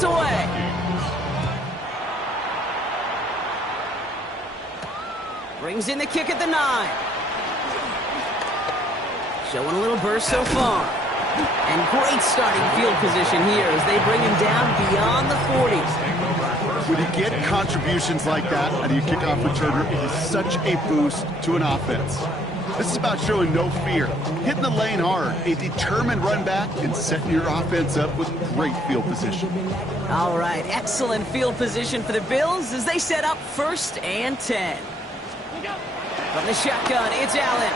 this away. Brings in the kick at the 9. Showing a little burst so far. And great starting field position here as they bring him down beyond the 40s. When you get contributions like that out of your kickoff returner, it is such a boost to an offense. This is about showing no fear, hitting the lane hard, a determined run back, and setting your offense up with great field position. All right, excellent field position for the Bills as they set up 1st and 10. From the shotgun, it's Allen.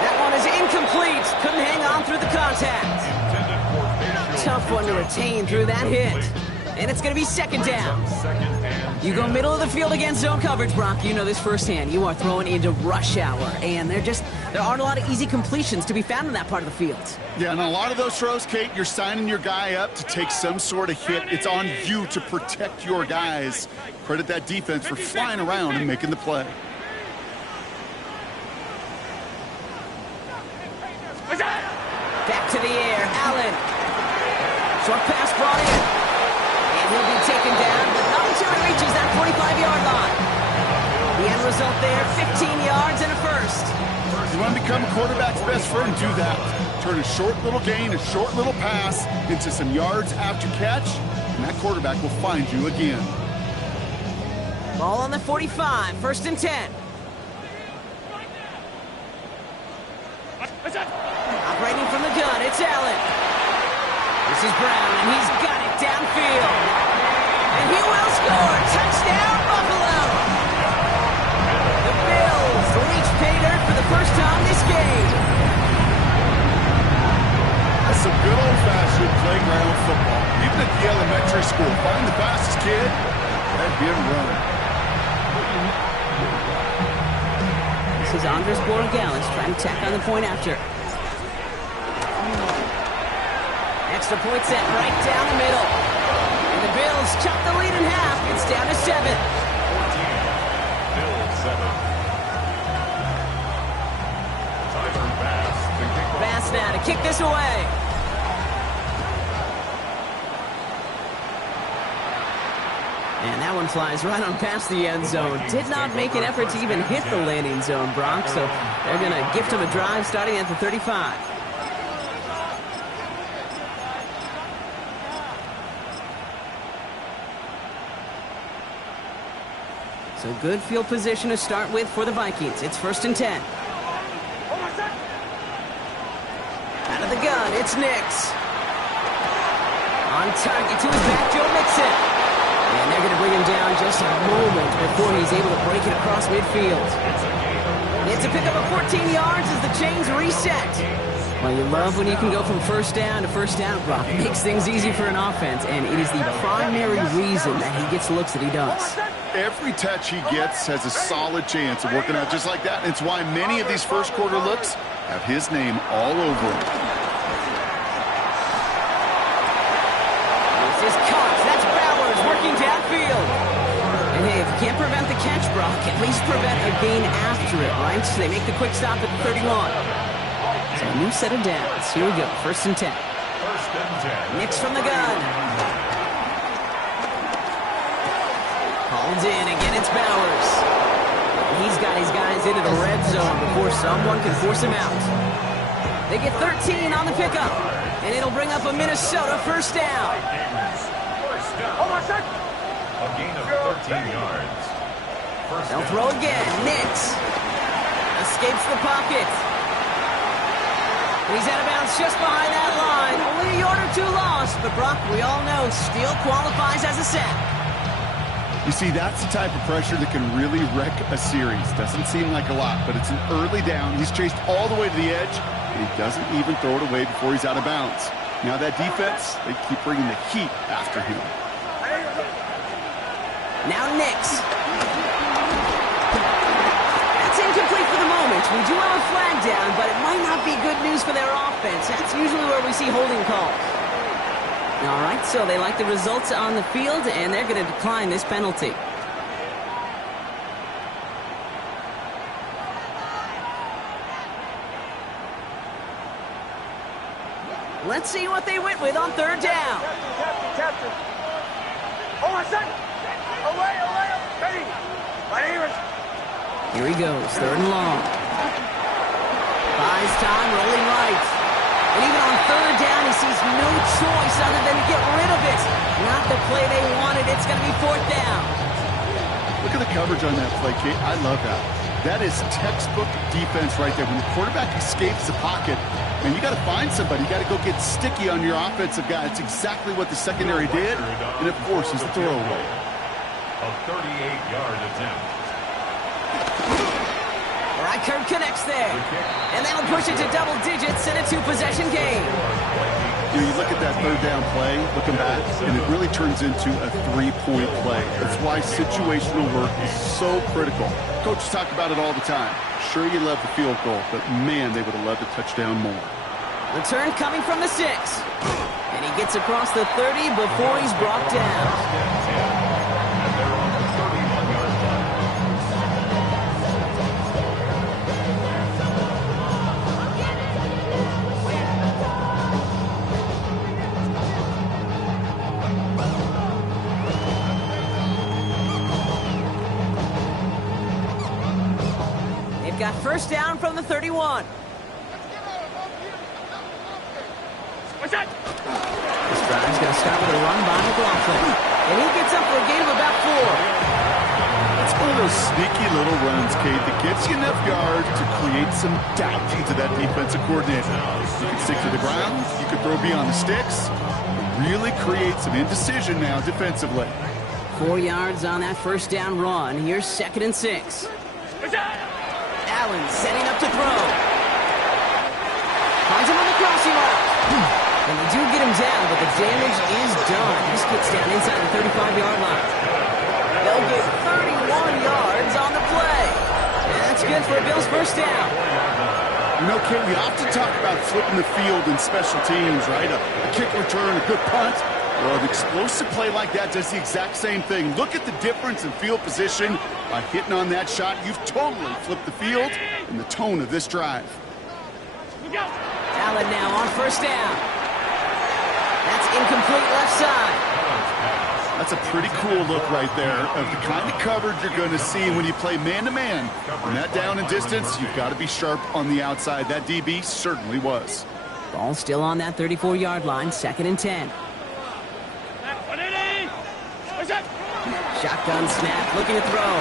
That one is incomplete. Couldn't hang on through the contact. Tough one to retain through that hit. And it's going to be 2nd down. You go middle of the field against zone coverage, Brock. You know this firsthand. You are throwing into rush hour. And there aren't a lot of easy completions to be found in that part of the field. Yeah, and a lot of those throws, Kate, you're signing your guy up to take some sort of hit. It's on you to protect your guys. Credit that defense for flying around and making the play. Back to the air, Allen. Short pass brought in. And he'll be taken down, but not until he reaches that 45-yard line. The end result there, 15 yards and a first. You want to become a quarterback's best friend, do that. Turn a short little gain, a short little pass into some yards after catch, and that quarterback will find you again. Ball on the 45, 1st and 10. Operating from the gun, it's Allen. This is Brown, and he's got it downfield. And he will score. Touchdown, Buffalo. The Bills reach pay dirt for the first time this game. That's some good old-fashioned playground football. Even at the elementary school, find the fastest kid, let him run. This is Andres Borregales trying to tack on the point after. Extra point set right down the middle. And the Bills chop the lead in half. It's down to 7. 14. Bills 7. Tyler Bass. Bass now to kick this away. And that one flies right on past the end zone. Did not make an effort to even hit the landing zone, Brock. So they're going to gift him a drive starting at the 35. So good field position to start with for the Vikings. It's 1st and 10. Out of the gun, it's Nix. On target to his back, Joe Mixon. And they're going to bring him down just a moment before he's able to break it across midfield. It's a pickup of 14 yards as the chains reset. Well, you love when you can go from 1st down to 1st down, Brock. It makes things easy for an offense, and it is the primary reason that he gets looks that he does. Every touch he gets has a solid chance of working out just like that. And it's why many of these first quarter looks have his name all over them. This is Cox. That's Bowers working downfield. And hey, if you can't prevent the catch, Brock, at least prevent a gain after it, right? So they make the quick stop at the 31. So a new set of downs. Here we go. 1st and 10. 1st and 10. Nix from the gun. Hauled in. Again, it's Bowers. He's got his guys into the red zone before someone can force him out. They get 13 on the pickup. And it'll bring up a Minnesota 1st down. A gain of 13 yards. They'll throw again. Nix escapes the pocket. He's out of bounds just behind that line. Only a yard or two lost, but Brock, we all know, still qualifies as a sack. You see, that's the type of pressure that can really wreck a series. Doesn't seem like a lot, but it's an early down. He's chased all the way to the edge, and he doesn't even throw it away before he's out of bounds. Now that defense, they keep bringing the heat after him. Now Nix. That's incomplete for the moment. We do have a flag down, but it might not be good news for their offense. That's usually where we see holding calls. All right, so they like the results on the field, and they're going to decline this penalty. Let's see what they went with on 3rd down. Here he goes, 3rd and long. Buys time, rolling right. And even on 3rd down, he sees no choice other than to get rid of it. Not the play they wanted. It's going to be 4th down. Look at the coverage on that play, Kate. I love that. That is textbook defense right there. When the quarterback escapes the pocket, and you got to find somebody. You got to go get sticky on your offensive guy. It's exactly what the secondary did. And, of course, it's the throwaway. A 38-yard attempt. Reichert connects there. And that'll push it to double digits in a 2-possession game. You know, you look at that 3rd down play, looking back, and it really turns into a 3-point play. That's why situational work is so critical. Coaches talk about it all the time. Sure, you love the field goal, but man, they would have loved a touchdown more. Return coming from the 6. And he gets across the 30 before he's brought down. Got 1st down from the 31. What's that? This drive's going to start with a run by McLaughlin. And he gets up for a gain of about 4. It's one of those sneaky little runs, Kate, that gets you enough yards to create some doubt into that defensive coordinator. You can stick to the ground. You can throw beyond the sticks. Really create some indecision now defensively. 4 yards on that 1st down run. Here's 2nd and 6. What's that? Allen setting up to throw. Finds him on the crossing route. And they do get him down, but the damage is done. He gets down inside the 35-yard line. They'll get 31 yards on the play. And that's good for a Bills 1st down. You know, Kate, we often talk about flipping the field in special teams, right? A kick return, a good punt. Well, an explosive play like that does the exact same thing. Look at the difference in field position. By hitting on that shot, you've totally flipped the field and the tone of this drive. Allen now on 1st down. That's incomplete left side. That's a pretty cool look right there of the kind of coverage you're going to see when you play man-to-man. When that down and distance, you've got to be sharp on the outside. That DB certainly was. Ball still on that 34-yard line, 2nd and 10. Shotgun snap, looking to throw.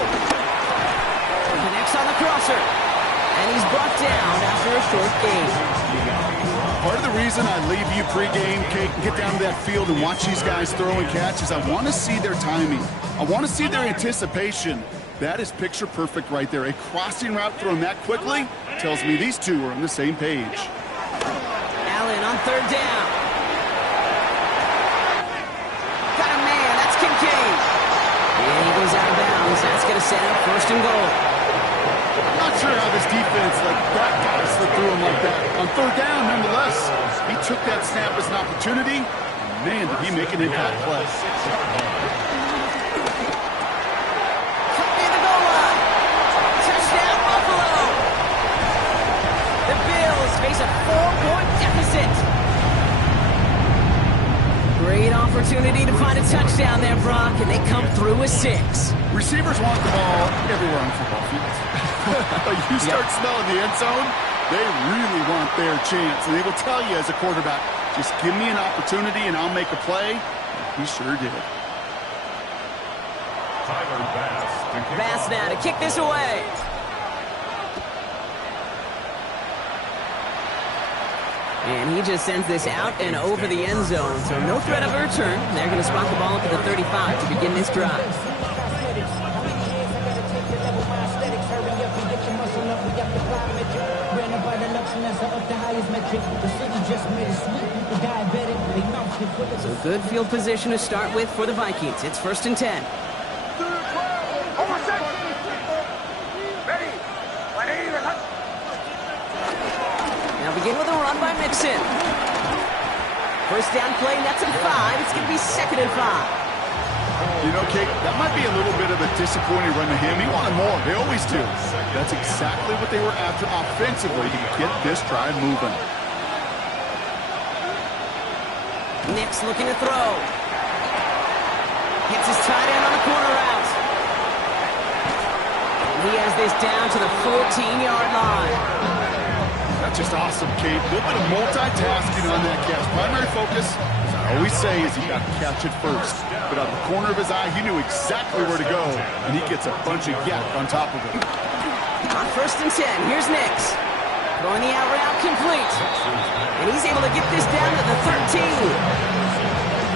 Connects on the crosser. And he's brought down after a short gain. Part of the reason I leave you pregame, Kate, and get down to that field and watch these guys throw and catch is I want to see their timing. I want to see their anticipation. That is picture perfect right there. A crossing route thrown that quickly tells me these two are on the same page. Allen on 3rd down. Got a man, that's Kincaid. And he goes out of bounds. That's going to set up 1st and goal. I'm not sure how this defense that guy slipped through him like that. On 3rd down, nonetheless, he took that snap as an opportunity. Man, did he make an impact play. Cut near the goal line. Touchdown, Buffalo. The Bills face a 4-point deficit. Great opportunity to find a touchdown there, Brock, and they come through with 6. Receivers want the ball everywhere on football fields. You start smelling the end zone, they really want their chance. And they will tell you as a quarterback, just give me an opportunity and I'll make a play. He sure did. Tyler Bass. Bass now to kick this away. And he just sends this out and over the end zone. So no threat of a return. They're going to spot the ball up at the 35 to begin this drive. So good field position to start with for the Vikings. It's 1st and 10. Now begin with a run by Mixon. 1st down play, nets him 5. It's going to be 2nd and 5. You know, Kate, that might be a little bit of a disappointing run to him. He wanted more. They always do. That's exactly what they were after offensively to get this drive moving. Nix looking to throw. Hits his tight end on the corner route. he has this down to the 14-yard line. That's just awesome, Kate. A little bit of multitasking on that catch. Primary focus, as I always say, is he got to catch it first. But out of the corner of his eye, he knew exactly where to go, and he gets a bunch of yak on top of it. On 1st and 10, here's Nix. Throwing the out route complete. And he's able to get this down to the 13.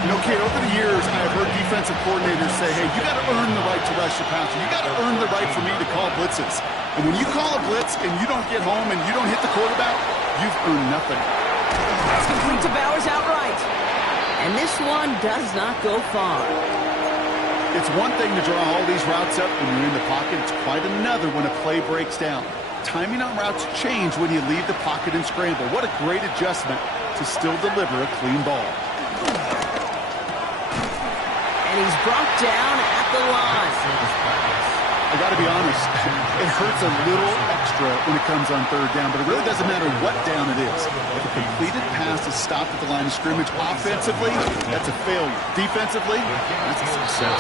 You know, Kate, over the years, I have heard defensive coordinators say, hey, you got to earn the right to rush your passer. You got to earn the right for me to call blitzes. And when you call a blitz and you don't get home and you don't hit the quarterback, you've earned nothing. That's complete to Bowers outright. And this one does not go far. It's one thing to draw all these routes up when you're in the pocket. It's quite another when a play breaks down. Timing on routes change when you leave the pocket and scramble. What a great adjustment to still deliver a clean ball. And he's brought down at the line. I got to be honest, it hurts a little extra when it comes on 3rd down, but it really doesn't matter what down it is. If a completed pass is stopped at the line of scrimmage, offensively, that's a failure. Defensively, that's a success.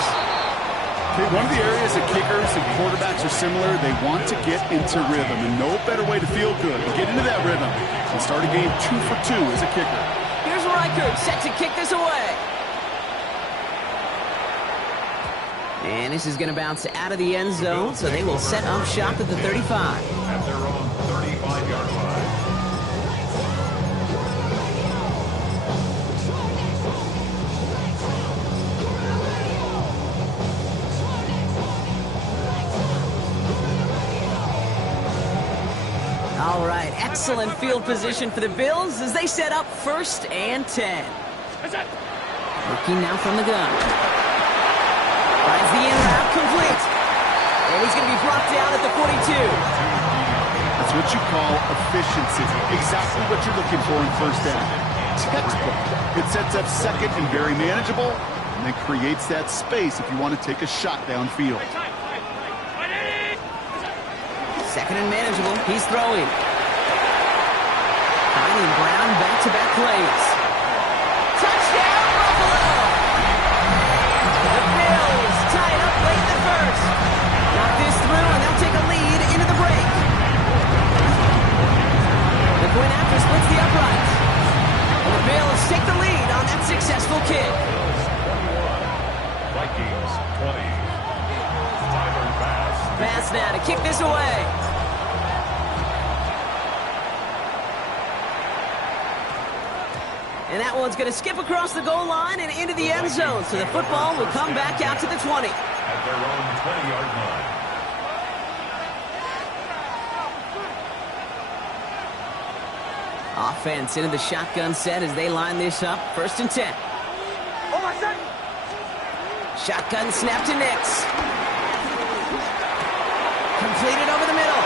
Okay, one of the areas that kickers and quarterbacks are similar, they want to get into rhythm, and no better way to feel good than get into that rhythm and start a game 2 for 2 as a kicker. Here's Reichert set to kick this away. And this is going to bounce out of the end zone, so they will set up shop at the 35. At their own 35-yard line. All right, excellent field position for the Bills as they set up 1st and 10. Looking now from the gun. Finds the in route complete. And he's going to be brought down at the 42. That's what you call efficiency. Exactly what you're looking for in 1st down. Textbook. It sets up 2nd and very manageable, and then creates that space if you want to take a shot downfield. 2nd and manageable. He's throwing. Finding Brown back-to-back plays. Touchdown, Buffalo! The Bills tie it up late in the 1st. Knock this through, and they'll take a lead into the break. The point after splits the upright. And the Bills take the lead on that successful kick. Vikings 20. Tyler Bass. Bass now to kick this away. And that one's going to skip across the goal line and into the end zone. So the football will come back out to the 20. At their own 20-yard line. Offense into the shotgun set as they line this up. 1st and 10. Shotgun snap to Nix. Completed over the middle.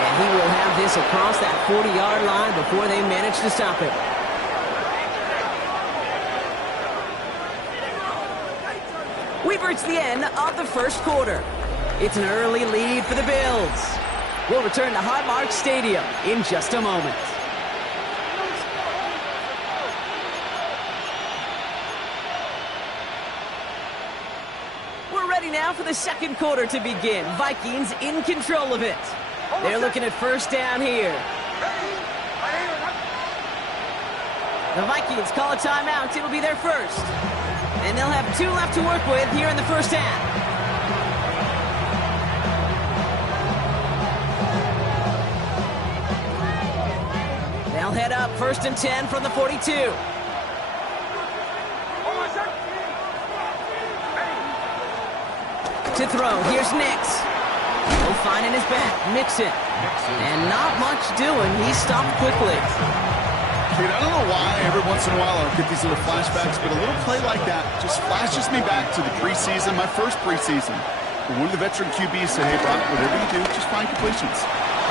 And he will have this across that 40-yard line before they manage to stop it. We've reached the end of the 1st quarter. It's an early lead for the Bills. We'll return to Highmark Stadium in just a moment. We're ready now for the 2nd quarter to begin. Vikings in control of it. They're looking at 1st down here. The Vikings call a timeout. It'll be their 1st. And they'll have 2 left to work with here in the 1st half. They'll head up 1st and 10 from the 42. To throw, here's Nix. No finding his back, Mixon. And not much doing, he stopped quickly. Kate, I don't know why every once in a while I'll get these little flashbacks, but a little play like that just flashes me back to the preseason, my first preseason. When one of the veteran QBs said, hey, Brock, whatever you do, just find completions.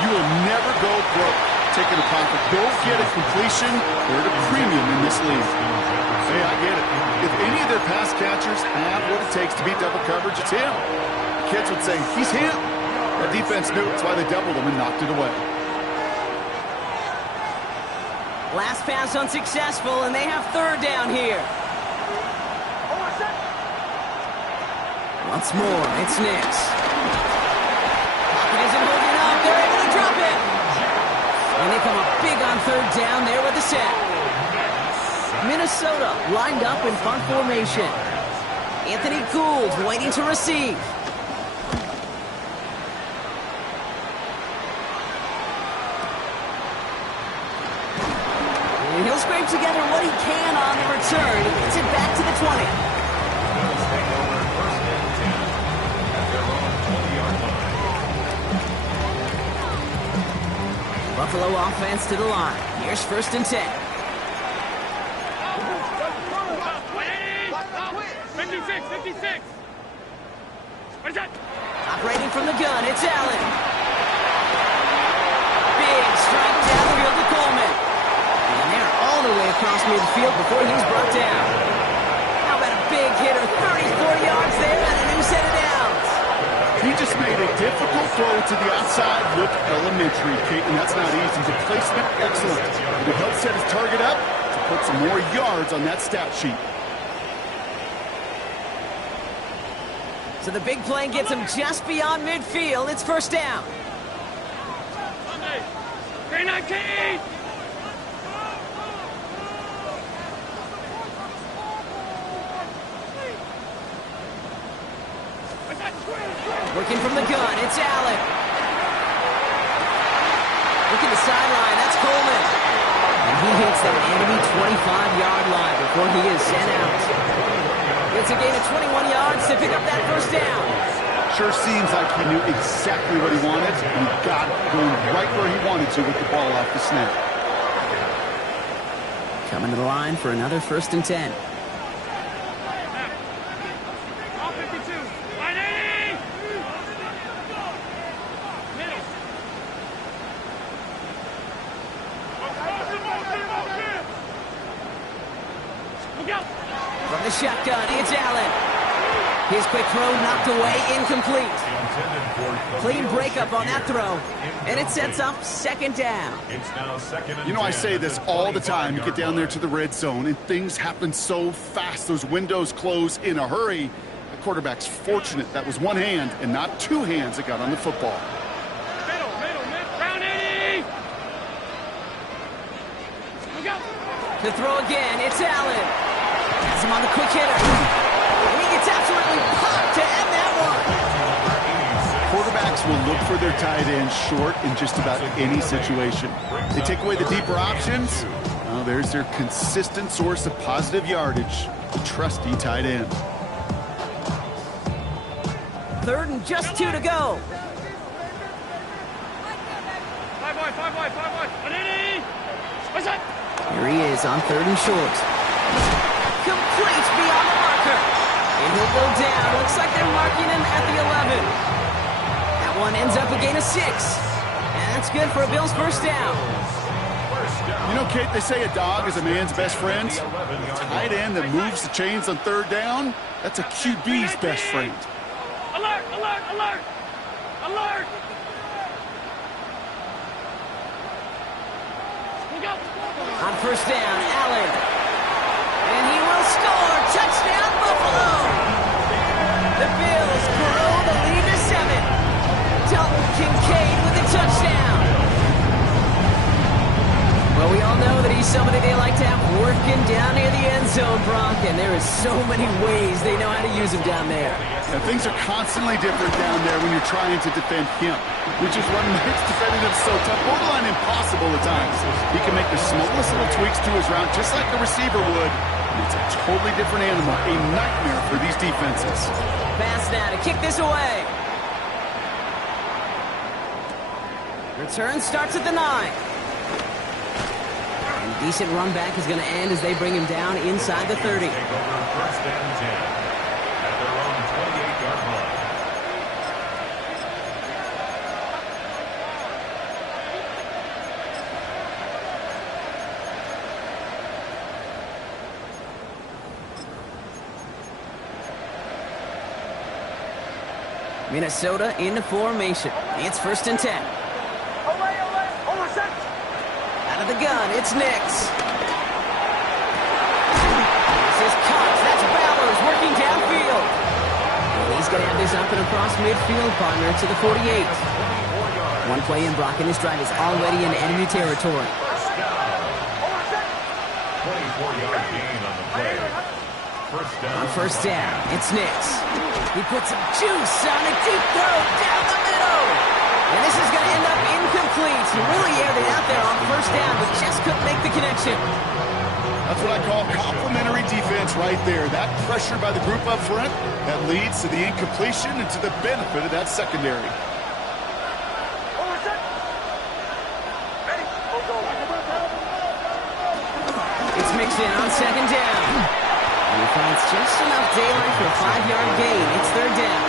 You will never go broke taking a profit. Go get a completion or at a premium in this league. Hey, I get it. If any of their pass catchers have what it takes to beat double coverage, it's him. Kids would say, he's him. That defense knew it's why they doubled him and knocked it away. Last pass unsuccessful, and they have 3rd down here. Once more, it's Nix. And they come up big on third down there with the sack. Minnesota lined up in punt formation. Anthony Gould waiting to receive. And he'll scrape together what he can on the return. He gets it back to the 20. Bills take over first and 10 at their own 20-yard line. Buffalo offense to the line. Here's first and 10. 56. What is that? Operating from the gun, it's Allen. Big strike down the field to Coleman. And they're all the way across midfield before he's brought down. How about a big hitter, 34 yards there and a new set of downs. He just made a difficult throw to the outside. Look elementary, Kate, and that's not easy. The placement, excellent. It helped set his target up to put some more yards on that stat sheet. So the big play gets him just beyond midfield. It's first down. 319! Working from the gun, it's Allen. Look at the sideline, that's Coleman. And he hits that enemy 25-yard line before he is sent out. It's a gain of 21 yards to pick up that first down. Sure seems like he knew exactly what he wanted, and he got it going right where he wanted to with the ball off the snap. Coming to the line for another first and 10. All 52. 180! Middle. Look out! From the shotgun, it's Allen. His quick throw knocked away, incomplete. Clean breakup on that throw, and it sets up second down. It's now second and You know, I 10 say at this the all the time. You get 25-yard down there line. to the red zone, and things happen so fast. Those windows close in a hurry. The quarterback's fortunate that was one hand and not two hands that got on the football. Middle. Round 80! Look out! The throw again, it's Allen. Has him on the quick hitter. And he gets absolutely popped to end that one. Quarterbacks will look for their tight end short in just about any situation. They take away the deeper options. Well, there's their consistent source of positive yardage, the trusty tight end. Third and just 2 to go. 5 wide. 180! What's that? Here he is on third and short. Complete beyond the marker. And he'll go down. Looks like they're marking him at the 11. That one ends up a gain of 6. And that's good for a Bills first down. You know, Kate, they say a dog is a man's best friend. A tight end that moves the chains on third down, that's a QB's best friend. Alert! Look out! On first down, Allen. And he will score. Touchdown, Buffalo. The Bills grow the lead to 7. Dalton Kincaid with a touchdown. Well, we all know that he's somebody they like to have working down near the end zone, Brock, and there is so many ways they know how to use him down there. Now, things are constantly different down there when you're trying to defend him, which is what makes defending him so tough, borderline impossible at times. He can make the smallest little tweaks to his route, just like a receiver would, and it's a totally different animal, a nightmare for these defenses. Pass now to kick this away. Return starts at the 9. And decent run back is going to end as they bring him down inside the 30. Take over first and 10 at their own 28-yard line. Minnesota into formation. It's first and 10. Out of the gun, it's Nix. This is Cox. That's Bowers working downfield. And he's going to have this up and across midfield, partner, to the 48. One play in, Brock, and his drive is already in enemy territory. 24-yard gain on the play. First down. On first down, it's Nix. He puts some juice on a deep throw down the middle. And this is going to end up incomplete. He really aired it out there on first down, but just couldn't make the connection. That's what I call complimentary defense right there. That pressure by the group up front, that leads to the incompletion and to the benefit of that secondary. It's Mixon on second down. And he finds just enough daylight for a 5-yard gain. It's third down.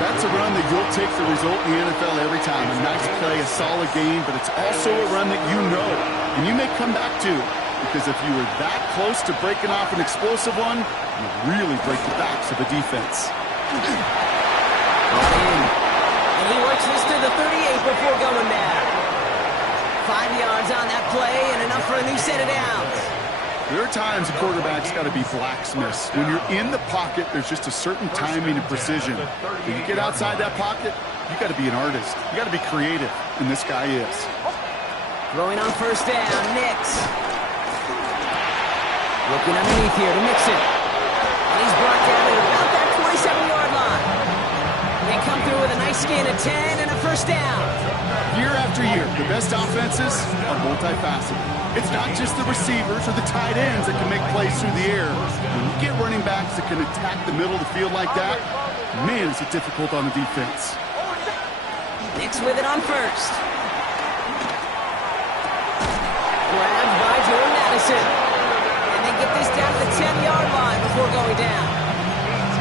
That's a run that you'll take the result in the NFL every time. A nice play, a solid game, but it's also a run that you know and you may come back to. Because if you were that close to breaking off an explosive one, you really break the backs of the defense. And he works this to the 38 before going down. 5 yards on that play and enough for a new set of downs. There are times a quarterback's got to be blacksmiths. When you're in the pocket, there's just a certain timing and precision. When you get outside that pocket, you got to be an artist. You got to be creative, and this guy is. Throwing on first down, Nix. Looking underneath here to Mixon. And he's brought down at about that 27-yard line. They come through with a nice gain of 10 and a first down. Year after year, the best offenses are multifaceted. It's not just the receivers or the tight ends that can make plays through the air. When you get running backs that can attack the middle of the field like that, man, is it difficult on the defense. Nix with it on first. Grabbed by Jordan Addison. And they get this down to the 10-yard line before going down.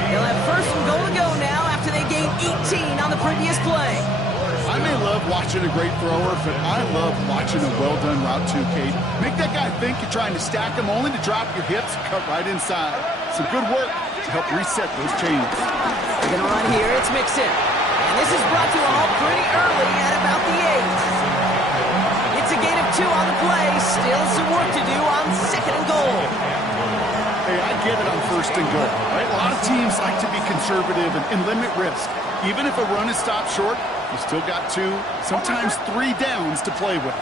They'll have first and goal to go now after they gained 18 on the previous play. I may love watching a great thrower, but I love watching a well-done route too, Kate. Make that guy think you're trying to stack him only to drop your hips and cut right inside. Some good work to help reset those chains. They're going to run here. It's Mixon. And this is brought to a halt pretty early at about the 8. It's a gain of 2 on the play. Still some work to do on second and goal. Hey, I get it on first and goal, right? A lot of teams like to be conservative and limit risk. Even if a run is stopped short, you still got 2, sometimes 3 downs to play with.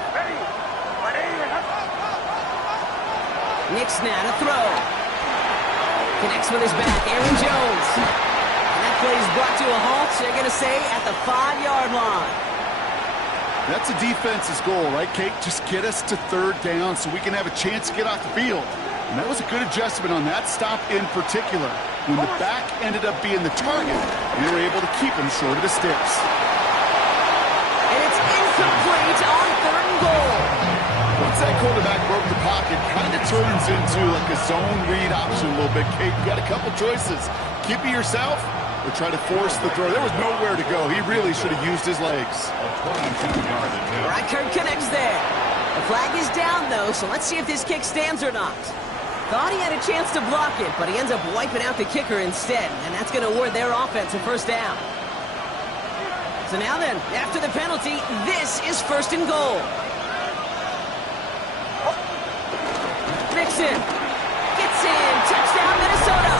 Nix now to throw. Connects with his back, Aaron Jones. And that play is brought to a halt, they're going to say, at the 5-yard line. That's a defense's goal, right, Kate? Just get us to third down so we can have a chance to get off the field. And that was a good adjustment on that stop in particular. When the back ended up being the target, we were able to keep him short of the sticks. And it's incomplete on third and goal. Once that quarterback broke the pocket, kind of turns into like a zone read option a little bit, Kate. You got a couple choices. Keep it yourself or try to force the throw. There was nowhere to go. He really should have used his legs. Reichard connects there. The flag is down, though, so let's see if this kick stands or not. Thought he had a chance to block it, but he ends up wiping out the kicker instead, and that's going to award their offense a first down. So now then, after the penalty, this is first and goal. Mixon gets in, touchdown Minnesota.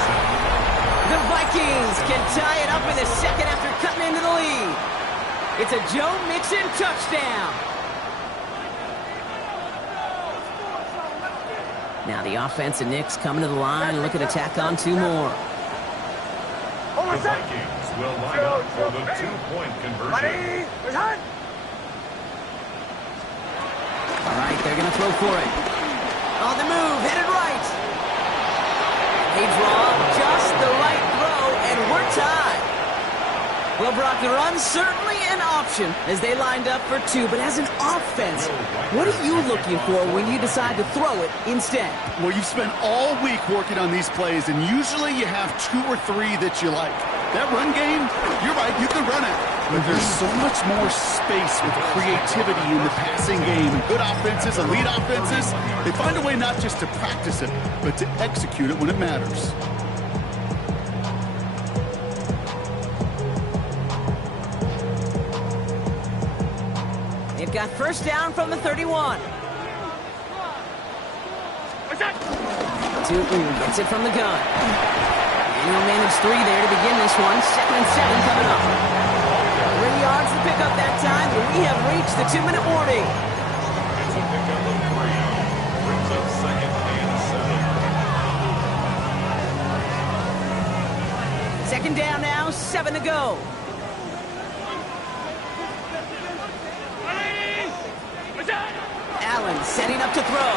The Vikings can tie it up in the second after cutting into the lead. It's a Joe Mixon touchdown. Now the offense and Nix coming to the line, looking to tack on 2 more. The Vikings will line up for the 2-point conversion. All right, they're going to throw for it. On the move, headed right. They draw just the right throw, and we're tied. Well, Brock, the run's certainly an option as they lined up for 2, but as an offense, what are you looking for when you decide to throw it instead? Well, you've spent all week working on these plays, and usually you have 2 or 3 that you like. That run game, you're right, you can run it. But there's so much more space with creativity in the passing game. And good offenses, elite offenses, they find a way not just to practice it, but to execute it when it matters. They've got first down from the 31. Newton gets it from the gun. And he'll manage 3 there to begin this one. 2nd and 7 coming up. 3 yards to pick up that time. we have reached the 2-minute warning. It's a pickup of 3. Brings up second and 7. Second down now, 7 to go. Allen setting up to throw.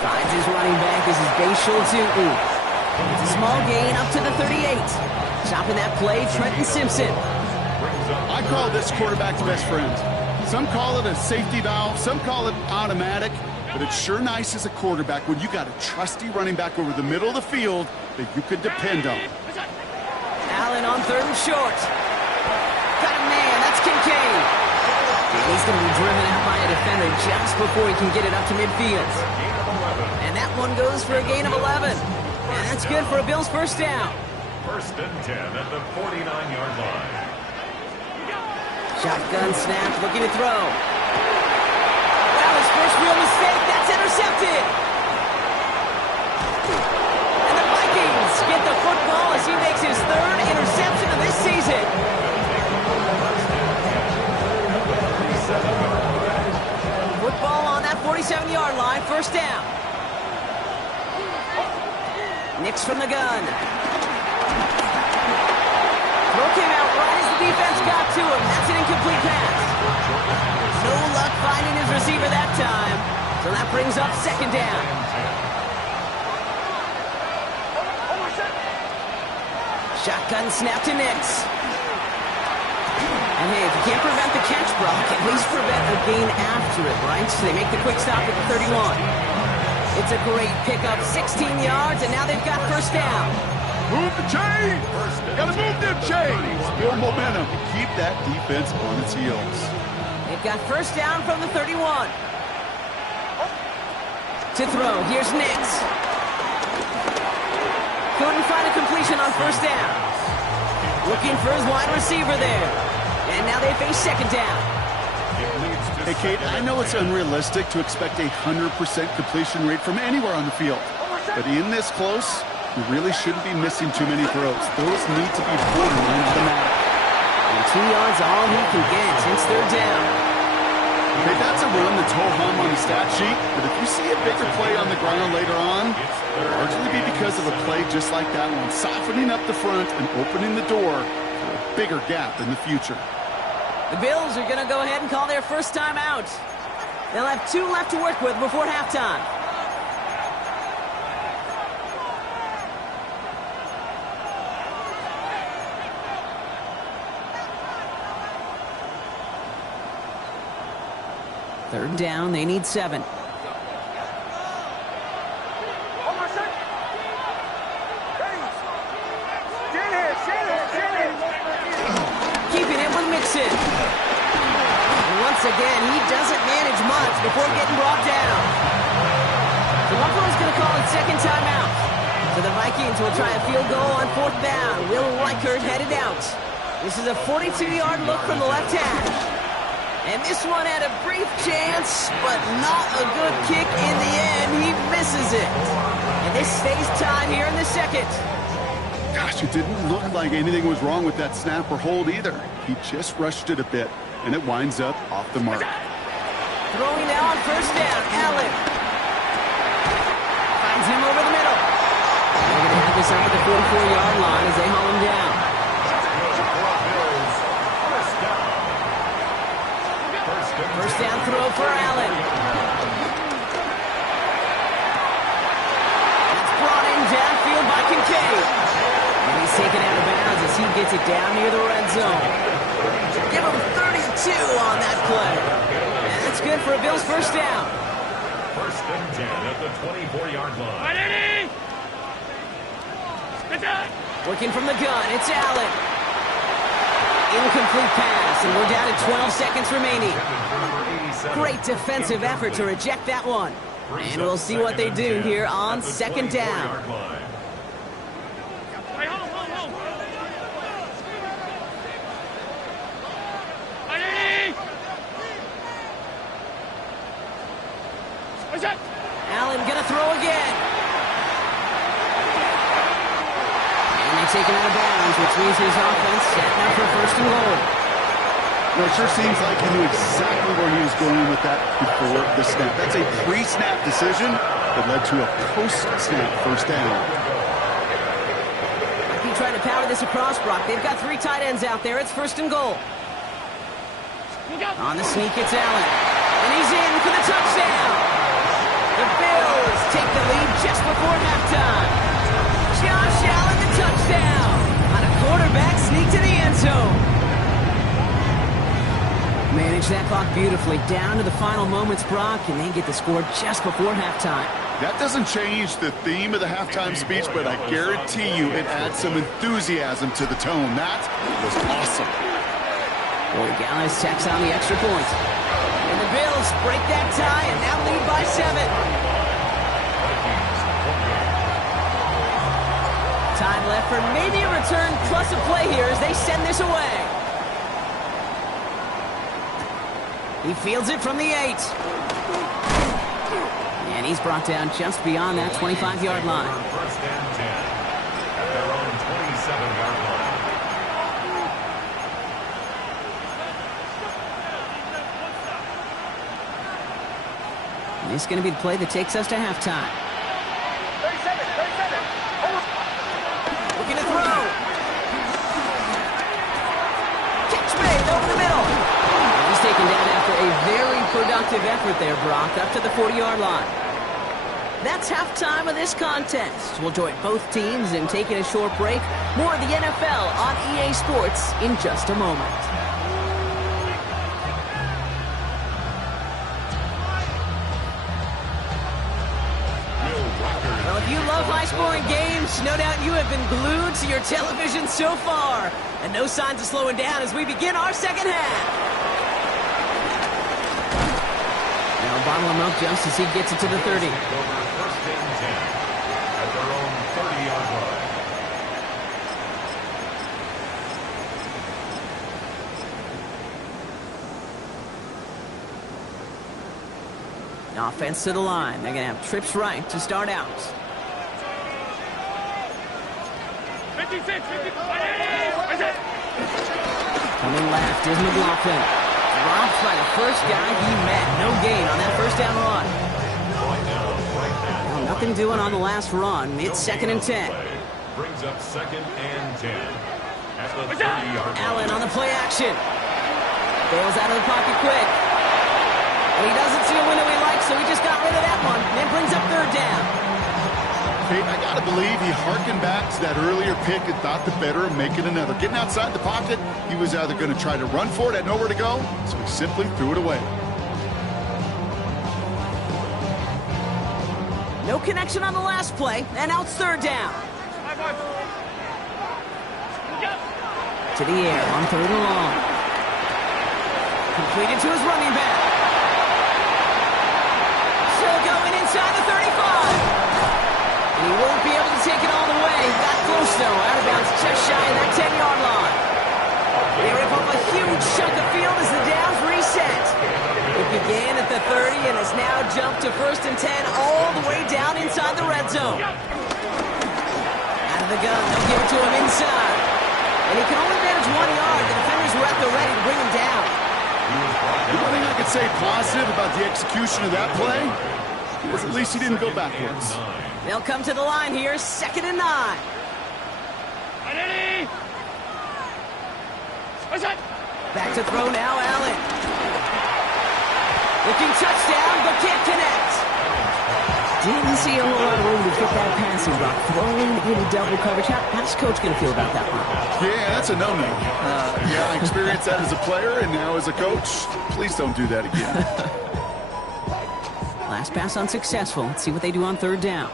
Finds his running back. This is Bashal Tutin. It's a small gain up to the 38. Chopping that play, Trenton Simpson. I call this quarterback's best friend. Some call it a safety valve, some call it automatic, but it's sure nice as a quarterback when you got a trusty running back over the middle of the field that you could depend on. Allen on 3rd and short. Got a man, that's Kincaid. And he's going to be driven out by a defender just before he can get it up to midfield. And that one goes for a gain of 11. And that's good for a Bills first down. 1st and 10 at the 49-yard line. Shotgun snap, looking to throw. Well, his first real mistake, that's intercepted. And the Vikings get the football as he makes his 3rd interception of this season. Football on that 47-yard line, first down. Nix from the gun. Throw came out right as the defense got to him. That's an incomplete pass. No luck finding his receiver that time. So that brings up second down. Shotgun snap to Nix. And hey, if you can't prevent the catch, Brock, at least prevent a gain after it, right? So they make the quick stop at the 31. It's a great pickup, 16 yards, and now they've got first down. Move the chains! Gotta move them chains! Build momentum. Keep that defense on its heels. They've got first down from the 31. To throw, here's Nix. Couldn't find a completion on first down. Looking for his wide receiver there. And now they face second down. Hey, Kate, I know it's unrealistic to expect a 100% completion rate from anywhere on the field. But in this close, you really shouldn't be missing too many throws. Those need to be borderline automatic. And 2 yards all he can get since they're down. Hey, that's a run that's ho-hum on the stat sheet, but if you see a bigger play on the ground later on, it'll largely be because of a play just like that one, softening up the front and opening the door for a bigger gap in the future. The Bills are going to go ahead and call their first time out. They'll have 2 left to work with before halftime. Third down, they need 7. Keeping it with Mixon. And once again, he doesn't manage much before getting brought down. So Buffalo's going to call it second timeout. So the Vikings will try a field goal on 4th down. Will Reichert headed out. This is a 42-yard look from the left hash. And this one had a brief chance, but not a good kick in the end. He misses it. And this stays tied here in the second. Gosh, it didn't look like anything was wrong with that snap or hold either. He just rushed it a bit, and it winds up off the mark. Throwing now on first down, Allen. Finds him over the middle. They're going to have this up at the 44-yard line as they haul him down. First down throw for Allen. It's brought in downfield by Kincaid. And he's taken out of bounds as he gets it down near the red zone. Give him 32 on that play. And that's good for a Bills first down. 1st and 10 at the 24-yard line. Working from the gun, it's Allen. Incomplete pass, and we're down to 12 seconds remaining. Great defensive effort to reject that one. And we'll see what they do here on second down. Allen gonna throw again. And they take him out of bounds, which means his offense set now for 1st and goal. No, it sure seems like he knew exactly where he was going with that before the snap. That's a pre-snap decision that led to a post-snap first down. He tried to power this across, Brock. They've got 3 tight ends out there. It's first and goal. On the sneak, it's Allen. And he's in for the touchdown. The Bills take the lead just before halftime. Josh Allen, the touchdown. On a quarterback sneak to the end zone. Manage that clock beautifully down to the final moments, Brock, and they get the score just before halftime. That doesn't change the theme of the halftime speech, but I guarantee you it adds some enthusiasm to the tone. That was awesome. Boy, Gallis tacks on the extra point. And the Bills break that tie and now lead by 7. Time left for maybe a return plus a play here as they send this away. He fields it from the 8. And he's brought down just beyond that 25-yard line. First and 10 at their own 27-yard line. This is going to be the play that takes us to halftime. 37. Looking to throw. Catch made over the middle. He's taken down after a very productive effort there, Brock, up to the 40-yard line. That's halftime of this contest. We'll join both teams in taking a short break. More of the NFL on EA Sports in just a moment. Well, if you love high-scoring games, no doubt you have been glued to your television so far. And no signs of slowing down as we begin our second half. Now a bottle of milk just as he gets it to the 30. First and 10 at their own 30-yard line. Offense to the line. They're going to have trips right to start out. 56. Coming left is McLaughlin. Dropped by the first guy he met. No gain on that first down run. Well, nothing doing on the last run. It's second and 10. Brings up second and 10 at the 30-yard line. Allen on the play action. Bails out of the pocket quick. And he doesn't see a window he likes, so he just got rid of that one. And brings up third down. Kate, I got to believe he harkened back to that earlier pick and thought the better of making another. Getting outside the pocket, he was either going to try to run for it, had nowhere to go, so he simply threw it away. No connection on the last play, and now it's third down. To the air on third and long. Completed to his running back. Still going inside the 35. And he won't be able to take it all the way. Got close, though. Out of bounds just shy of that 10-yard line. They rip up a huge chunk of field as the downs reset. It began at the 30 and has now jumped to first and 10 all the way down inside the red zone. Out of the gun. They'll give it to him inside. And he can only manage 1 yard. The defenders were at the ready to bring him down. The only thing I could say positive about the execution of that play is at least he didn't go backwards. They'll come to the line here, second and 9. Back to throw now, Allen. Looking touchdown, but can't connect. Didn't see a whole lot of room to fit that passing block. Throwing into double coverage. How's the coach going to feel about that one? Yeah, that's a no-no. Yeah, I experienced that as a player and now as a coach. Please don't do that again. Last pass unsuccessful. Let's see what they do on third down.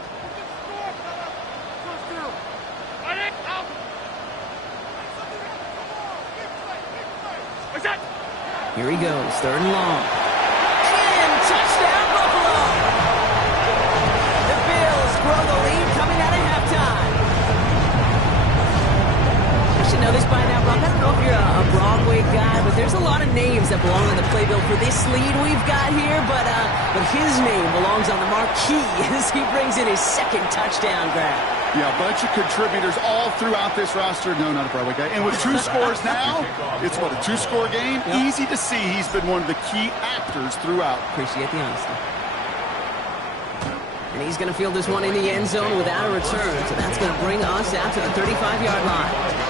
Here he goes, third and long. And touchdown, Buffalo! The Bills grow the lead coming out of halftime. I should know this by now, Brock. I don't know if you're a Broadway guy, but there's a lot of names that belong on the playbill for this lead we've got here. But but his name belongs on the marquee as he brings in his second touchdown grab. Yeah, a bunch of contributors all throughout this roster. No, not a Broadway guy. And with 2 scores now, it's what, a 2-score game? Yep. Easy to see he's been one of the key actors throughout. Appreciate the honesty. And he's going to field this one in the end zone without a return. So that's going to bring us out to the 35-yard line.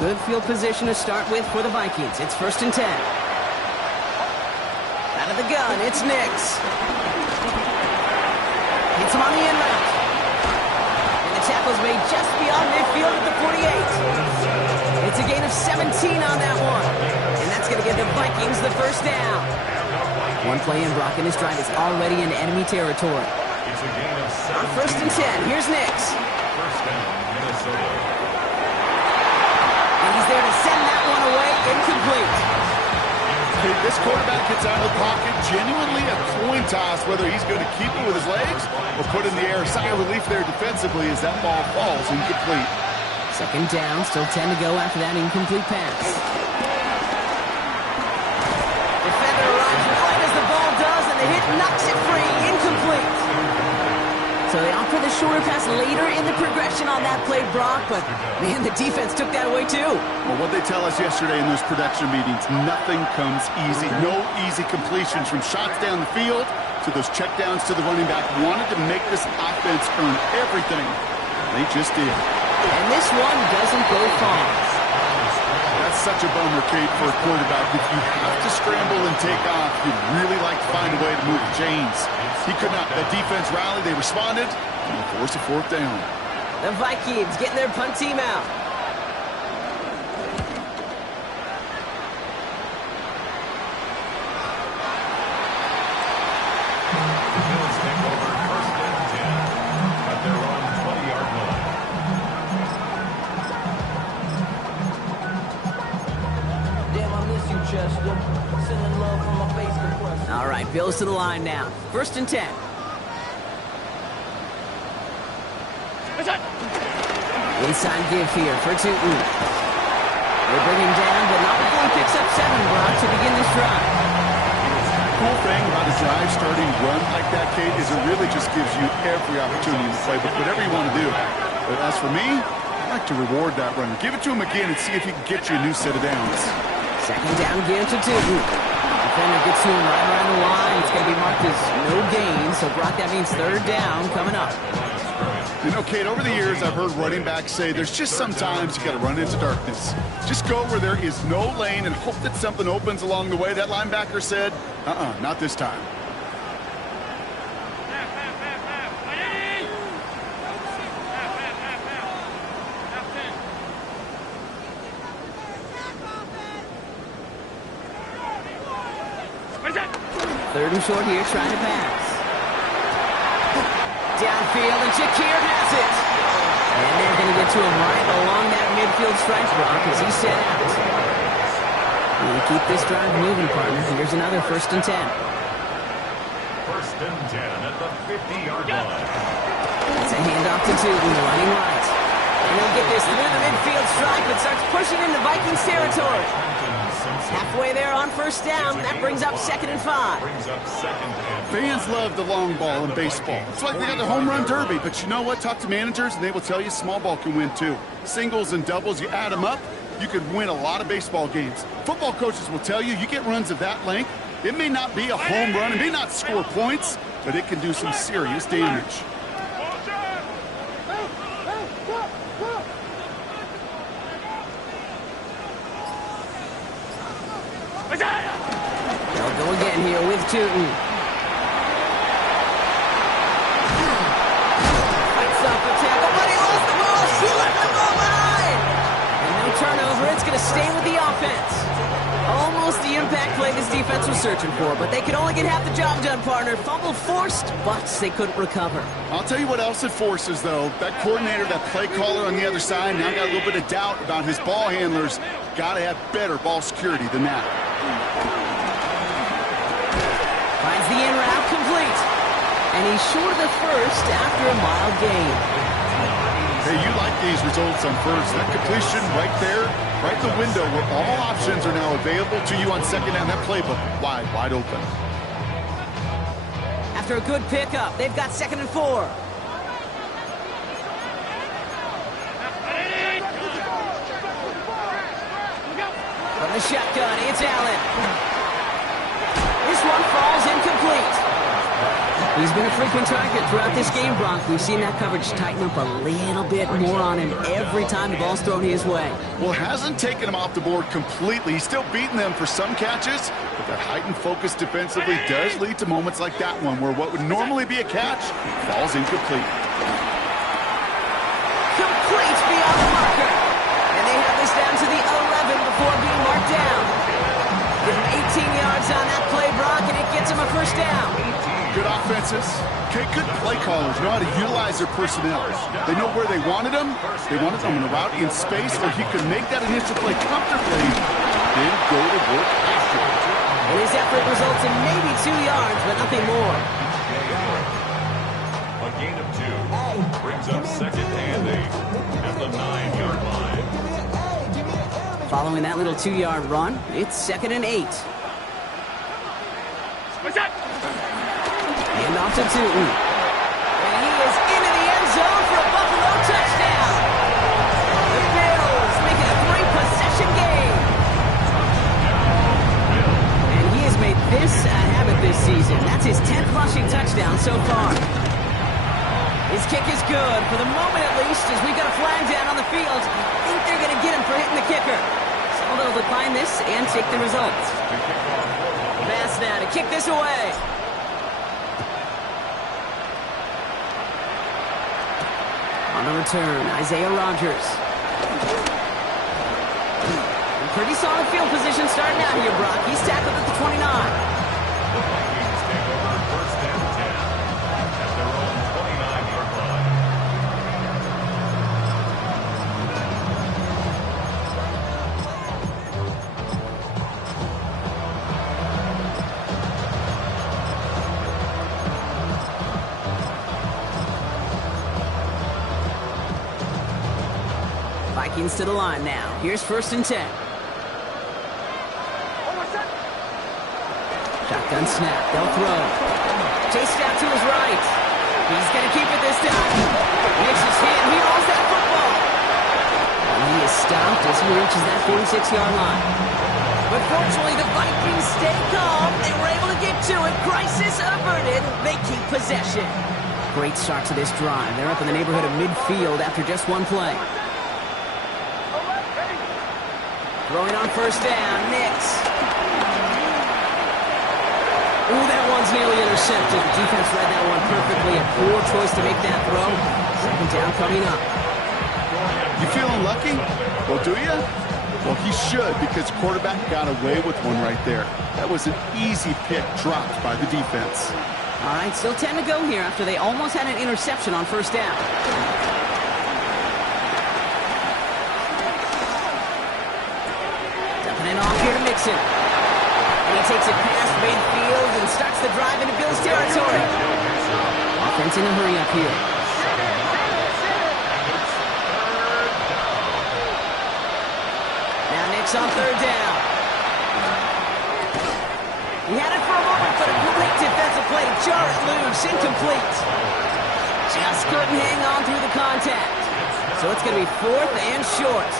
Good field position to start with for the Vikings. It's 1st and 10. Out of the gun, it's Nix. Hits him on the in route. And the tackle's made just beyond midfield at the 48. It's a gain of 17 on that one. And that's going to give the Vikings the first down. One play in, Brock, and this drive is already in enemy territory. It's a gain of 17. On 1st and 10, here's Nix. First down, Minnesota. He's there to send that one away, incomplete. Okay, this quarterback gets out of the pocket, genuinely a coin toss whether he's going to keep it with his legs or put it in the air. Sigh of relief there defensively as that ball falls incomplete. 2nd down, still 10 to go after that incomplete pass. Defender arrives right as the ball does, and the hit knocks it free, incomplete. So they offer the shorter pass later in the progression on that play, Brock, but man, the defense took that away too. Well, what they tell us yesterday in those production meetings, nothing comes easy. No easy completions from shots down the field to those checkdowns to the running back. Wanted to make this offense earn everything. They just did. And this one doesn't go far. That's such a bummer, Kate, for a quarterback. If you have to scramble and take off, you'd really like to find a way to move the chains. He could not. The defense rallied. They responded. And they forced a 4th down. The Vikings getting their punt team out. The Bills take over 1st and 10 at their own 20-yard line. Damn, I miss you, Chester. Sending love from my face compressor. All right, Bills to the line now. 1st and 10. Inside give here for Tootin. They bring him down, but not before he picks up 7, Brock, to begin this drive. Cool thing about a drive starting run like that, Kate, is it really just gives you every opportunity to play, but whatever you want to do. But as for me, I like to reward that runner. Give it to him again and see if he can get you a new set of downs. 2nd down give to Tootin. Defender gets to him right around the line. It's going to be marked as no gain, so Brock, that means 3rd down coming up. You know, Kate, over the years, I've heard running backs say there's just sometimes you got to run into darkness. Just go where there is no lane and hope that something opens along the way. That linebacker said, not this time. Third and short here, trying to pass. Downfield, and Shakir has it. And they're going to get to him right along that midfield strike, Brock, as he's set out. You keep this drive moving, partner. Here's another 1st and 10. 1st and 10 at the 50-yard line. It's a handoff to Tootin, running right. And he'll get this through the midfield strike, but starts pushing into Vikings territory. Halfway there on 1st down. That brings up 2nd and 5. Brings up 2nd and 5. Fans love the long ball in baseball. It's like they got the home run derby, but you know what? Talk to managers, and they will tell you small ball can win too. Singles and doubles, you add them up, you could win a lot of baseball games. Football coaches will tell you, you get runs of that length, it may not be a home run, it may not score points, but it can do some serious damage. They'll go again here with Tootin. Fights up the tackle, but he lost the ball. He left the ball behind. And no turnover. It's going to stay with the offense. Almost the impact play this defense was searching for, but they could only get half the job done, partner. Fumble forced, but they couldn't recover. I'll tell you what else it forces, though. That coordinator, that play caller on the other side, now got a little bit of doubt about his ball handlers. Got to have better ball security than that. And he's short of the first after a mild gain. Hey, you like these results on first. That completion right there, right in the window where all options are now available to you on second down. That playbook wide open. After a good pickup, they've got 2nd and 4. From the shotgun, it's Allen. This one falls incomplete. He's been a frequent target throughout this game, Brock. We've seen that coverage tighten up a little bit more on him every time the ball's thrown his way. Well, hasn't taken him off the board completely. He's still beating them for some catches, but that heightened focus defensively does lead to moments like that one where what would normally be a catch falls incomplete. Complete beyond the marker. And they have this down to the 11 before being marked down. Give him 18 yards on that play, Brock, and it gets him a first down. Good offenses. Okay, good play callers know how to utilize their personnel. They know where they wanted them. They wanted them in a route in space where he could make that initial play comfortably, then go to work after it. And his effort results in maybe 2 yards, but nothing more. A gain of 2 brings up 2nd and 8 at the 9-yard line. Following that little 2-yard run, it's 2nd and 8. What's that? And off to Tootin. And he is into the end zone for a Buffalo touchdown. The Bills making a 3-possession game. And he has made this a habit this season. That's his 10th rushing touchdown so far. His kick is good, for the moment at least, as we've got a flag down on the field. I think they're going to get him for hitting the kicker. So they'll decline this and take the results. Pass now to kick this away. On the return, Isaiah Rodgers. Pretty solid field position starting out here, Brock. He's tackled at the 29. The Vikings take over 1st and 10 at their own 29-yard line. Vikings to the line now. Here's 1st and 10. Shotgun snap. They'll throw. Chased out to his right. He's going to keep it this time. Makes his hand. He rolls that football. And he is stopped as he reaches that 46-yard line. But fortunately, the Vikings stay calm. They were able to get to it. Crisis averted. They keep possession. Great start to this drive. They're up in the neighborhood of midfield after just one play. Throwing on 1st down, Nix. Ooh, that one's nearly intercepted. The defense read that one perfectly. A poor choice to make that throw. 2nd down coming up. You feeling lucky? Well, do you? Well, he should, because quarterback got away with one right there. That was an easy pick dropped by the defense. All right, still 10 to go here after they almost had an interception on 1st down. And off here to Mixon. And he takes it past midfield and starts the drive into Bills territory. Offense in a hurry up here. Now Nix on 3rd down. He had it for a moment, but a great defensive play to jar it loose. Incomplete. Just couldn't hang on through the contact. So it's going to be 4th and short.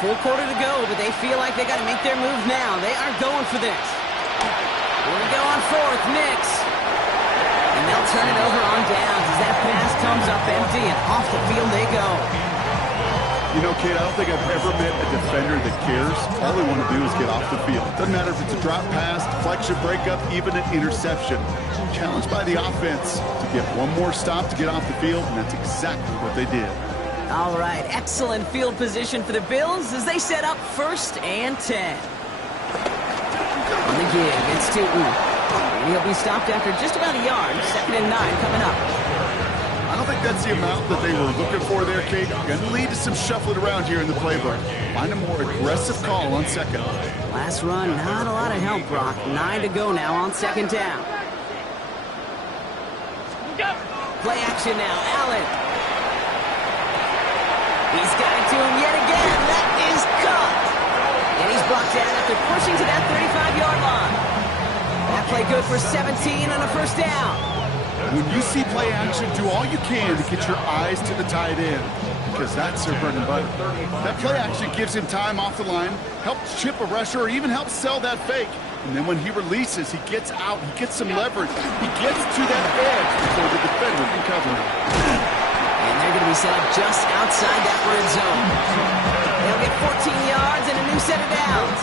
Full quarter to go, but they feel like they got to make their move now. They are going for this. Here we go on 4th, Nix. And they'll turn it over on downs as that pass comes up empty, and off the field they go. You know, Kate, I don't think I've ever met a defender that cares. All they want to do is get off the field. Doesn't matter if it's a drop pass, deflection, breakup, even an interception. Challenged by the offense to get one more stop to get off the field, and that's exactly what they did. All right, excellent field position for the Bills as they set up 1st and 10. On the gig, it's Tootin. And he'll be stopped after just about a yard. 2nd and 9 coming up. I don't think that's the amount that they were looking for there, Kate. Going to lead to some shuffling around here in the playbook. Find a more aggressive call on 2nd. Last run, not a lot of help, Brock. 9 to go now on 2nd down. Play action now. Allen. He's got it to him yet again. That is caught. And he's brought down after pushing to that 35-yard line. That play good for 17 on a first down. When you see play action, do all you can to get your eyes to the tight end, because that's their bread and butter. That play action gives him time off the line, helps chip a rusher, or even helps sell that fake. And then when he releases, he gets out, he gets some leverage. He gets to that edge before the defender can cover him. And they're going to be set up just outside that red zone. They'll get 14 yards and a new set of downs.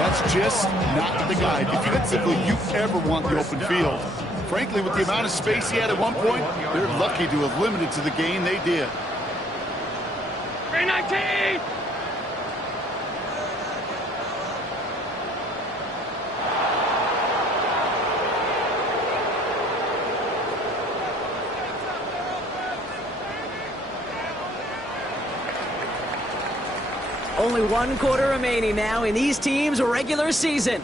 That's just not the guy defensively you ever want the open field. Frankly, with the amount of space he had at one point, they're lucky to have limited to the gain they did. 319! Only one quarter remaining now in these teams' regular season.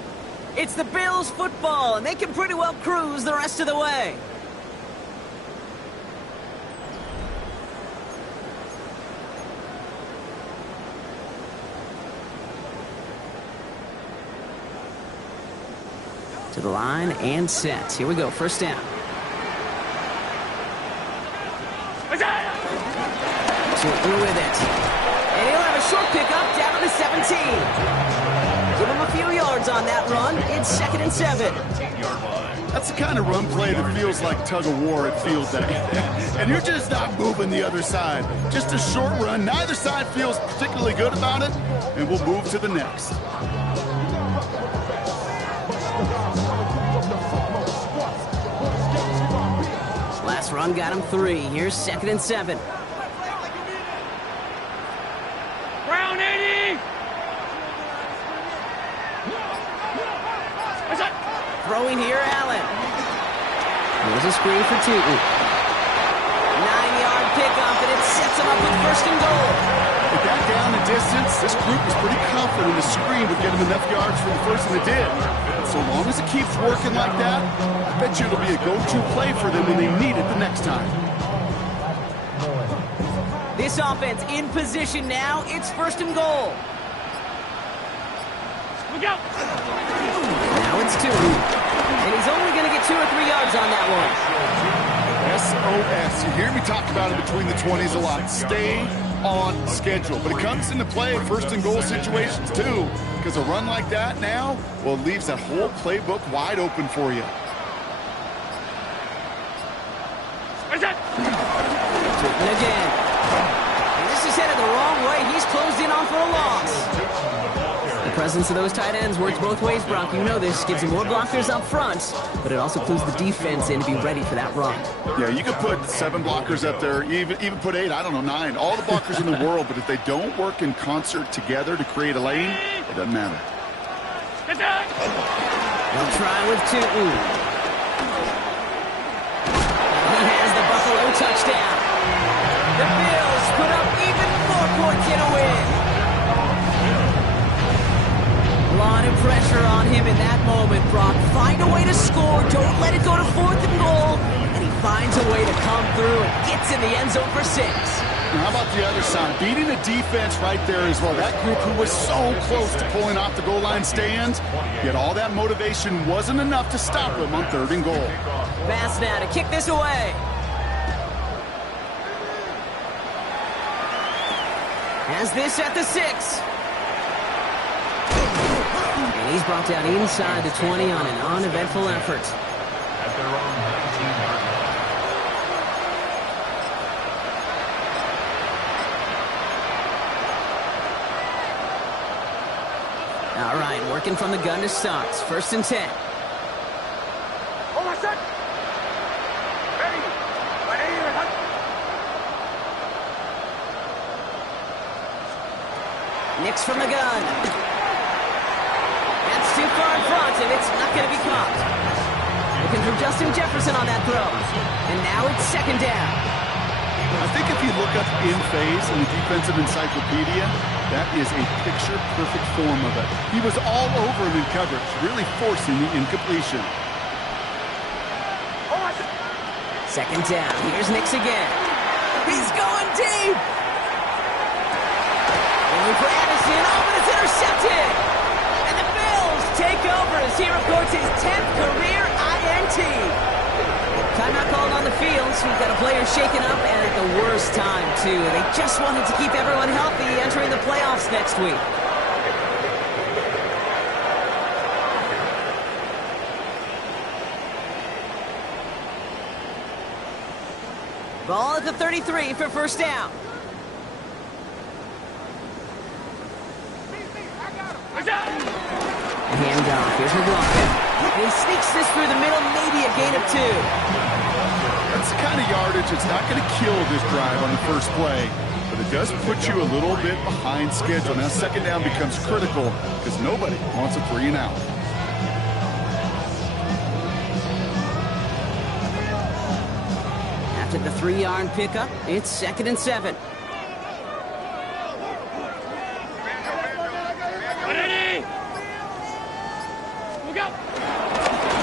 It's the Bills football, and they can pretty well cruise the rest of the way. To the line and set. Here we go, first down. Through with it. And he'll have a short pickup down to the 17. Give him a few yards on that run. It's 2nd and 7. That's the kind of run play that feels like tug of war at field day. And you're just not moving the other side. Just a short run. Neither side feels particularly good about it. And we'll move to the next. Last run got him 3. Here's 2nd and 7. Brown 80! Throwing here, Allen. Here's a screen for Tootin. 9-yard pickup, and it sets him up with 1st and goal. With that down the distance, this group was pretty confident the screen would get him enough yards for the first, and it did. So long as it keeps working like that, I bet you it'll be a go-to play for them when they need it the next time. This offense in position now. It's 1st and goal. Look out! Now it's Tootin. And he's only going to get 2 or 3 yards on that one. SOS. You hear me talk about it between the 20s a lot. Stay on schedule. But it comes into play in 1st and goal situations too. Because a run like that now, well, it leaves that whole playbook wide open for you. Tootin again. And this is headed the wrong way. He's closed in on for a loss. The presence of those tight ends works both ways, Brock. You know this. Gives you more blockers up front, but it also clues the defense in to be ready for that run. Yeah, you could put 7 blockers up there, even put 8, I don't know, 9. All the blockers in the world, but if they don't work in concert together to create a lane, it doesn't matter. They'll try with Tootin. He has the Buffalo touchdown. The Bills put up even more points in a win. A lot of pressure on him in that moment, Brock. Find a way to score. Don't let it go to 4th and goal. And he finds a way to come through and gets in the end zone for 6. Now, how about the other side? Beating the defense right there as well. That group who was so close to pulling off the goal line stand, yet all that motivation wasn't enough to stop him on 3rd and goal. Pass now to kick this away. Has this at the 6. And he's brought down inside the 20 on an uneventful effort. At their own 19-yard line. All right, working from the gun to start. 1st and 10. Hold on, set! Ready! Nix from the gun. That's too far in front, and it's not going to be caught. Looking for Justin Jefferson on that throw. And now it's 2nd down. I think if you look up in phase in the defensive encyclopedia, that is a picture-perfect form of it. He was all over him in coverage, really forcing the incompletion. Second down. Here's Nix again. He's going deep. Going for Addison. Oh, but it's intercepted. And the Bills take over as he records his 10th career INT. Timeout called on the field, so we've got a player shaken up and at the worst time, too. They just wanted to keep everyone healthy entering the playoffs next week. Ball at the 33 for first down. Handoff. Here's McLaughlin. And he sneaks this through the middle, maybe a gain of 2. That's the kind of yardage that's not going to kill this drive on the first play, but it does put you a little bit behind schedule. Now second down becomes critical because nobody wants a 3 and out. After the 3-yard pickup, it's 2nd and 7.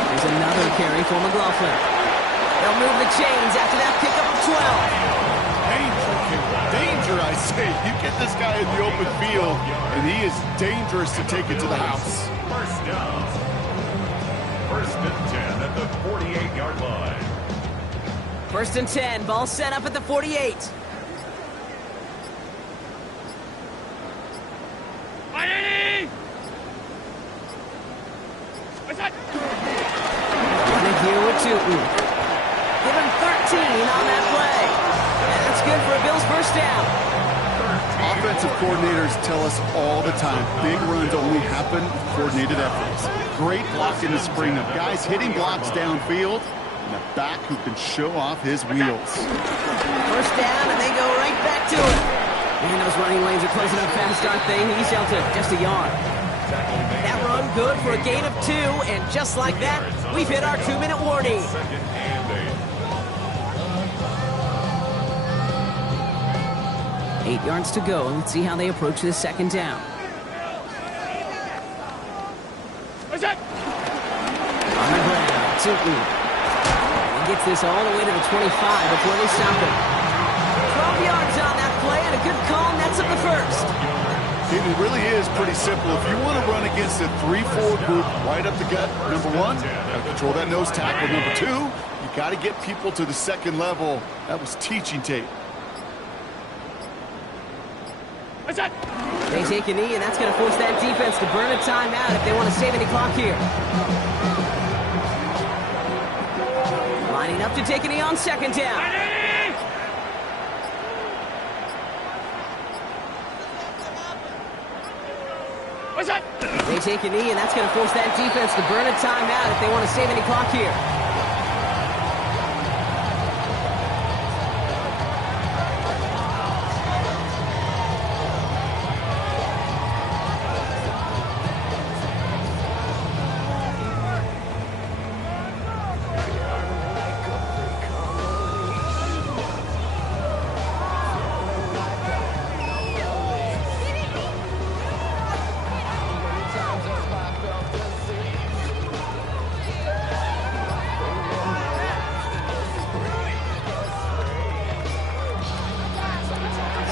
There's another carry for McLaughlin. They'll move the chains after that pickup of 12. Danger, I say. You get this guy in the open field, and he is dangerous to take it to the house. First down. 1st and 10 at the 48-yard line. 1st and 10. Ball set up at the 48. Here with Tootin. Give him 13 on that play. And that's good for a Bills first down. Offensive coordinators tell us all the time, big runs only happen with coordinated efforts. Great block in the spring of guys hitting blocks downfield and a back who can show off his wheels. First down, and they go right back to it. Man, those running lanes are closing up fast, aren't they? He's out to just a yard. That run good for a gain of 2, and just like that, we've hit our 2-minute warning. 8 yards to go. Let's see how they approach this second down. On the ground, Tootin. He gets this all the way to the 25 before they stop him. 12 yards on that play, and a good call nets up the first. It really is pretty simple. If you want to run against a 3-4 group right up the gut, number 1, got to control that nose tackle. Number 2, you got to get people to the second level. That was teaching tape. They take a knee, and that's going to force that defense to burn a timeout if they want to save any clock here. Lining up to take a knee on second down. They take a knee, and that's going to force that defense to burn a timeout if they want to save any clock here.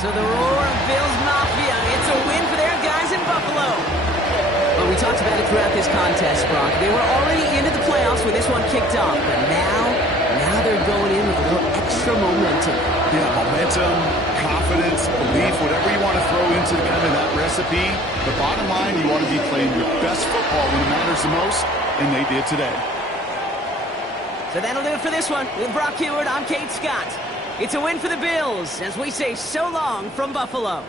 So the roar of Bills Mafia, it's a win for their guys in Buffalo. Well, we talked about it throughout this contest, Brock. They were already into the playoffs when this one kicked off, but now they're going in with a little extra momentum. Yeah, momentum, confidence, belief, whatever you want to throw into kind of that recipe. The bottom line, you want to be playing your best football when it matters the most, and they did today. So that'll do it for this one. With Brock Huard, I'm Kate Scott. It's a win for the Bills as we say so long from Buffalo.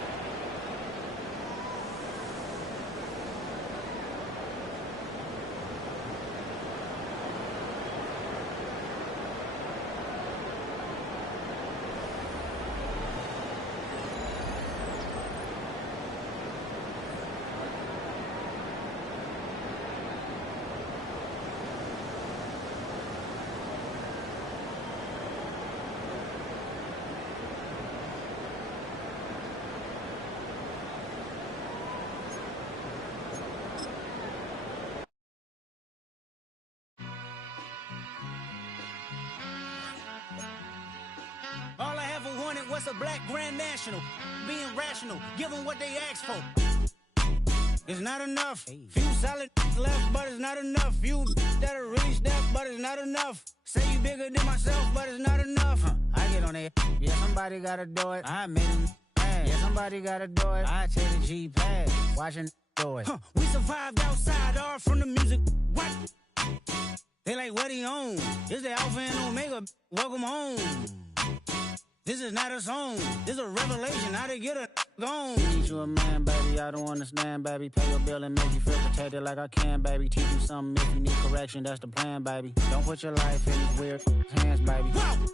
what's a black grand national? Being rational, give them what they ask for. It's not enough. Few solid left, but it's not enough. Few that'll really step, but it's not enough. Say you bigger than myself, but it's not enough. I get on it. Yeah, somebody gotta do it. I made him mad. Yeah, somebody gotta do it. I take the G-pad, watching do it. We survived outside, all from the music. What? They like, what he on? This the Alpha and Omega. Welcome home. This is not a song. This is a revelation. How to get a gone. Teach you a man, baby. I don't understand, baby. Pay your bill and make you feel protected like I can, baby. Teach you something if you need correction. That's the plan, baby. Don't put your life in these weird hands, baby. Whoa!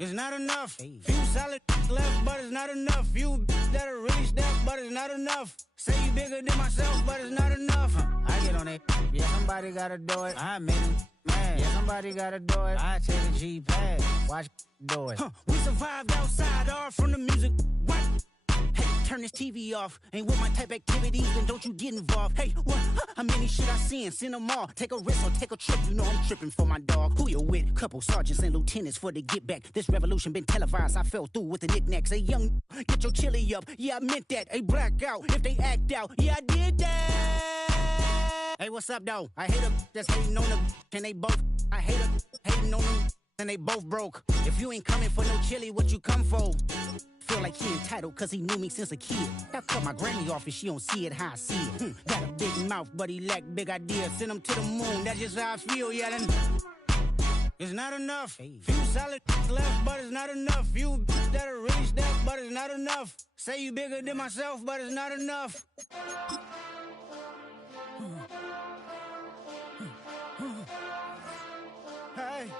It's not enough. Few solid left, but it's not enough. Few that'll really step, but it's not enough. Say you bigger than myself, but it's not enough. I get on it. Yeah, somebody gotta do it. I made him mad. Yeah, somebody gotta do it. I take the G-pad, watch do it. We survived outside, all from the music. What? Hey, turn this TV off. Ain't with my type activities, then don't you get involved. Hey, what? How many shit I seen? Send them all. Take a risk or take a trip. You know I'm tripping for my dog. Who you with? Couple sergeants and lieutenants for the get back. This revolution been televised. I fell through with the knickknacks. Hey, young, get your chili up. Yeah, I meant that. Hey, black out if they act out. Yeah, I did that. Hey, what's up, though? I hate them that's hating on them, and they both. I hate them hating on them, and they both broke. If you ain't coming for no chili, what you come for? Feel like he entitled cause he knew me since a kid. I cut my granny off and she don't see it how I see it. Got a big mouth but he lack big ideas. Send him to the moon, that's just how I feel yelling. It's not enough. Few solid left but it's not enough. Few that'll really step but it's not enough. Say you bigger than myself but it's not enough. Hey.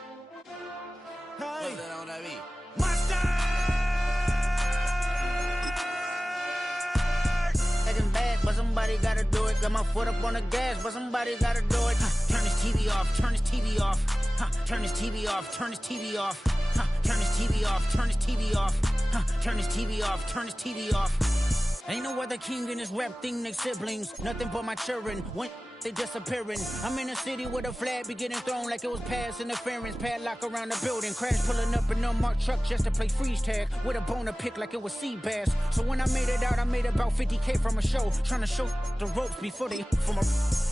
Hey. Mustard! But somebody gotta do it. Got my foot up on the gas, but somebody gotta do it. Turn this TV off, turn this TV off. Turn this TV off, turn this TV off. Turn this TV off, turn this TV off. Turn this TV off, turn this TV off. Ain't no other king in this rap thing, they siblings. Nothing but my children. When they disappearing. I'm in a city with a flag be getting thrown like it was past interference. Padlock around the building. Crash pulling up an unmarked truck just to play freeze tag. With a bone to pick like it was sea bass. So when I made it out, I made about 50K from a show. Trying to show the ropes before they from a...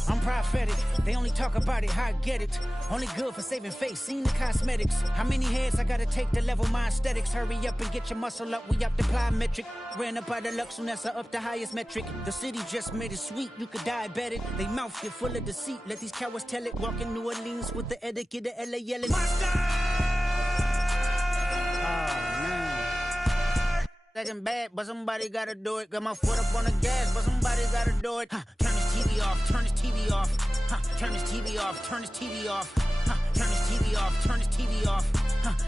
I'm prophetic. They only talk about it, how I get it. Only good for saving face, seen the cosmetics. How many heads I gotta take to level my aesthetics? Hurry up and get your muscle up, we up the plyometric. Ran up out of luck, soon as I up the highest metric. The city just made it sweet, you could diabetic. They mouth get full of deceit, let these cowards tell it. Walk in New Orleans with the etiquette of LA yelling. Second bad, but somebody gotta do it. Got my foot up on the gas, but somebody gotta do it. Turn this TV off, turn this TV off. Turn this TV off, turn this TV off. Turn this TV off, turn this TV off.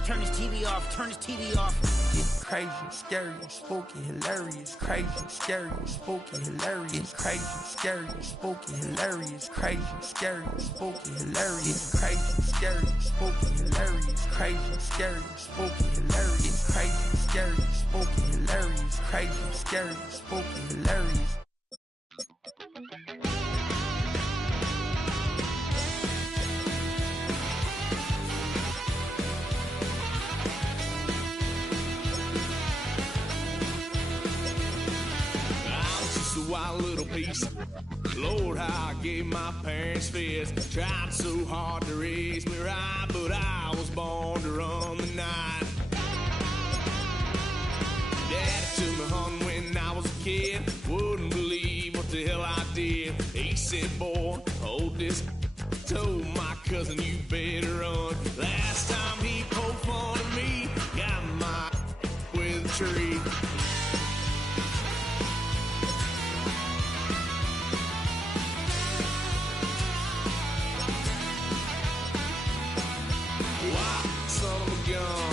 Turn this TV off, turn this TV off. It's crazy, scary, spooky, hilarious. Crazy, scary, spooky, hilarious. Crazy, scary, spooky, hilarious. Crazy, scary, spooky, hilarious. Crazy, scary, spooky, hilarious. Crazy, scary, spooky, hilarious. Crazy, scary, spooky, hilarious. Crazy, scary, spooky, hilarious. A wild little piece. Lord, how I gave my parents fits. Tried so hard to raise me right, but I was born to run the night. Daddy took me home when I was a kid. Wouldn't believe what the hell I did. He said, boy, hold this. Told my cousin, you better run. Last time he poked fun at me, got my with a tree. Son of a gun,